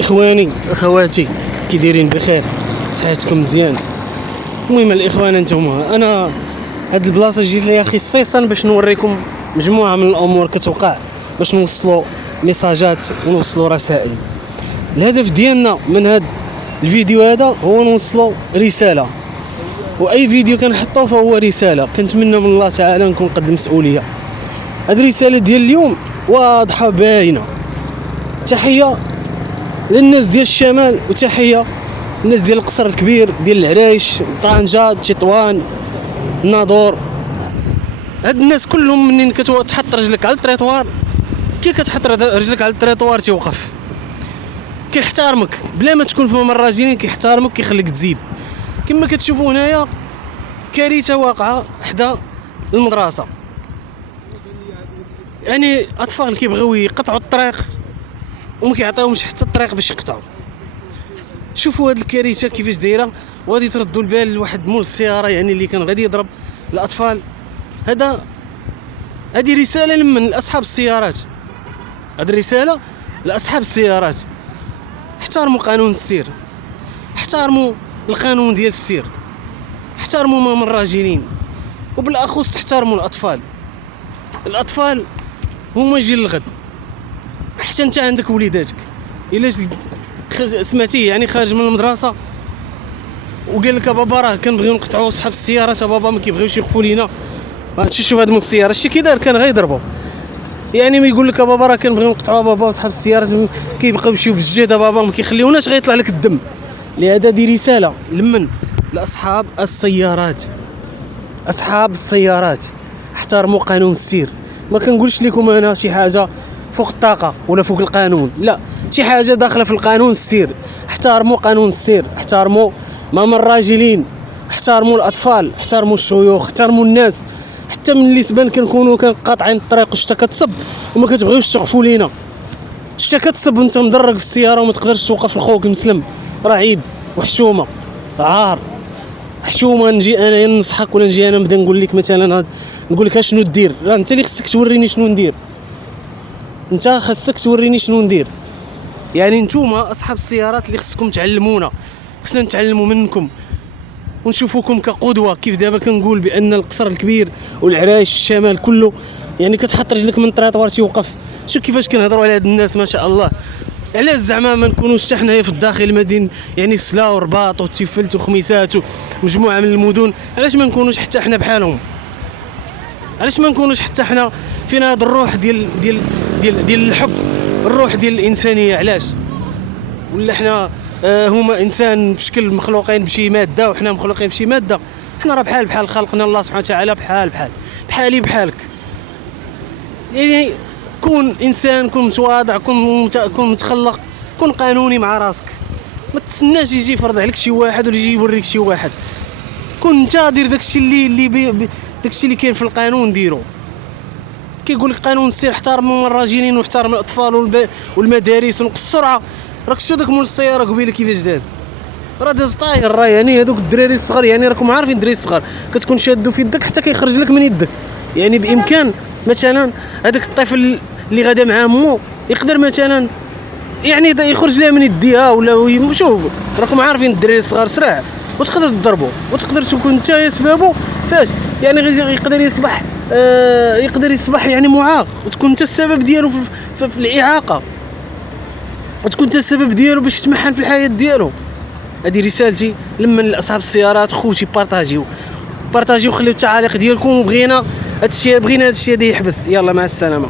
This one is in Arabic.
اخواني اخواتي كي دايرين بخير؟ صحتكم مزيان؟ المهم الاخوان انتما انا هاد البلاصه جيت ليها خصيصا باش نوريكم مجموعه من الامور كتوقع، باش نوصلوا ميساجات ونوصلوا رسائل. الهدف ديالنا من هاد الفيديو هذا هو نوصلوا رساله، واي فيديو كنحطوه فهو رساله. كنتمنى من الله تعالى نكون قد المسؤوليه. هاد الرساله ديال اليوم واضحه باينه. تحيه للناس ديال الشمال، وتحيه الناس ديال القصر الكبير، ديال العرايش، طنجة، تطوان، الناظور. هاد الناس كلهم منين كتحط رجلك على الطريطوار، كي كتحط رجلك على الطريطوار تيوقف، كيحترمك بلا ما تكون في مراجلين، كيحترمك كيخليك تزيد. كما كتشوفوا هنايا كارثه واقعه حدا المدرسه، يعني اطفال كيبغيو يقطعوا الطريق وما كيعطيوهمش حتى الطريق باش يقطعوا. شوفوا هاد الكارثه كيفاش دايره، وغادي تردوا البال لواحد مول السياره يعني اللي كان غادي يضرب الاطفال. هذه رساله من اصحاب السيارات، هذه الرساله لاصحاب السيارات. احترموا قانون السير، احترموا القانون ديال السير، احترموا مام الراجلين، وبالاخص تحترموا الاطفال. الاطفال هما جيل الغد. حتى انت عندك وليداتك، الا سمعتيه يعني خارج من المدرسه وقال لك بابا راه كنبغيو نقطعوا صحاب السيارات، بابا ما كيبغيوش يوقفوا لينا، هادشي شوف هاد من السياره شتي كي دار، كان غيضربوا. يعني ما يقول لك بابا راه كنبغيو نقطعوا بابا وصحاب السيارات كيبقاو يمشيو بالجهد، بابا ما كيخليوناش غيطلع لك الدم. لهذا دي رساله لمن لاصحاب السيارات. اصحاب السيارات احترموا قانون السير. ما كنقولش لكم انا شي حاجه فوق الطاقه ولا فوق القانون، لا، شي حاجه داخله في القانون السير. احترموا قانون السير، احترموا مام الراجلين، احترموا الاطفال، احترموا الشيوخ، احترموا الناس. حتى من اللي سبان كنكونوا قاطعين الطريق وشتا كتصب وما كتبغيوش توقفوا لينا، شتا كتصب وانت مدرك في السياره وما تقدرش توقف لخوك المسلم، راه عيب وحشومه، عار، حشومه. نجي انا ننصحك ولا نجي انا نبدا نقول لك مثلا نقول لك شنو دير؟ راه انت اللي خصك توريني شنو ندير، انت خصك توريني شنو ندير. يعني نتوما اصحاب السيارات اللي خصكم تعلمونا، خصنا نتعلموا منكم ونشوفوكم كقدوه. كيف دابا كنقول بان القصر الكبير والعرايش الشمال كله يعني كتحط رجلك من الطريطوار تيوقف. شوف كيفاش كنهضروا على هاد الناس ما شاء الله. علاش زعما ما نكونوش حتى حنايا في الداخل المدينه، يعني في سلا ورباط وتيفلت وخميسات ومجموعه من المدن، علاش ما نكونوش حتى حنا بحالهم؟ علاش ما نكونوش حتى حنا فينا هاد الروح ديال الحب، الروح ديال الانسانيه؟ علاش؟ ولا حنا هما انسان في شكل مخلوقين بشي ماده وحنا مخلوقين بشي ماده؟ حنا راه بحال خلقنا الله سبحانه وتعالى بحالي بحالك. يعني كون انسان، كون متواضع، كون متخلق، كون قانوني مع راسك. ما تسناش يجي يفرض عليك شي واحد ولا يجي يوريك شي واحد. كون انت دير داكشي داكشي اللي كاين في القانون ديرو. كيقول لك قانون السير احترموا الراجلين واحترموا الاطفال والمدارس ونقص السرعه. راك شفتوا داك مول السياره قبيله كيفاش داز؟ راه داز طاير، راه يعني هذوك الدراري الصغار، يعني راكم عارفين الدراري الصغار كتكون شادو في يدك حتى كيخرج لك من يدك. يعني بامكان مثلا هذاك الطفل اللي غدا مع مو يقدر مثلا يعني يخرج لها من يديها ولا شوف، راكم عارفين الدراري الصغار سرع وتقدر تضربوا وتقدر تكون انت سببه فاش يعني يقدر يصبح يعني معاق، وتكون انت السبب ديالو في الاعاقه، وتكون انت السبب ديالو باش يتمحن في الحياه ديالو. هذه رسالتي لمن لاصحاب السيارات. خوتي بارطاجيو خليو التعاليق ديالكم، وبغينا هادشي هذا يحبس. يلا مع السلامه.